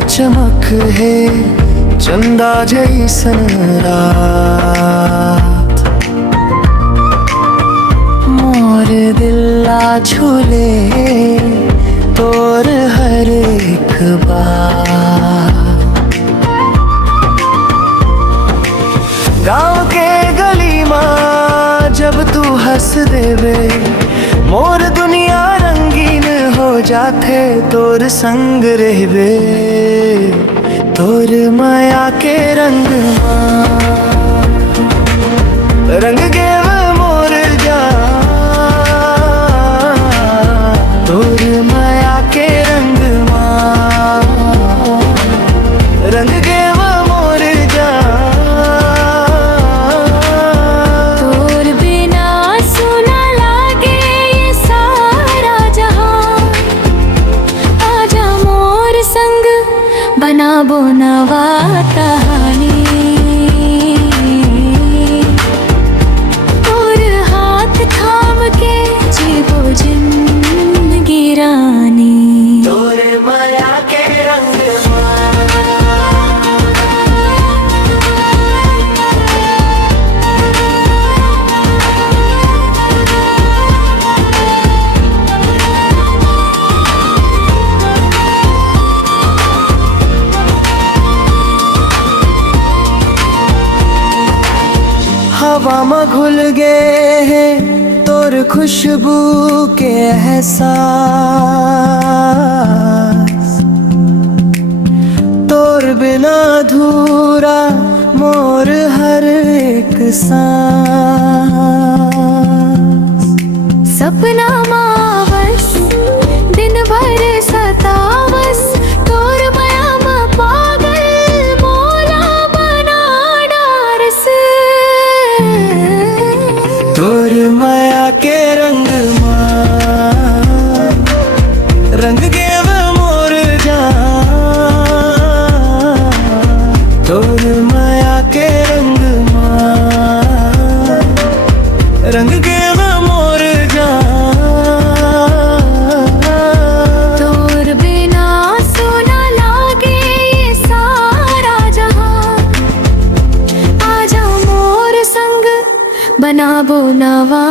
चमक है चंदा जैसन रात। मोर दिला झूले तोर हर एक बात। गाँव के गली माँ जब तू हंस देवे मोर दुनिया रंगीन हो जाथे। तोर संग रहबे तोर माया के रंग माँ रंग गेव मोर जा। तोर माया के रंग माँ रंग गेव मोर जा। तोर बिना सुना लागे ये सारा जहां। आजा मोर संग बनाबो नवा कहानी। और हाथ थाम के जीवो जिंदगी रानी। तोर माया के रंग हवा में घुल गए हैं तोर खुशबू के एहसास। तोर बिना अधूरा मोर हर एक सांस। सपना मावस दिन भर सतावस। तोर माया में पागल मोला बना डारस। तोर माया के रंग माँ रंग गेव मोर जा। तोर माया के रंग माँ रंग गेव मोर जा। तोर बिना सोना लागे ये सारा जहां। आजा मोर संग बनाबो नवा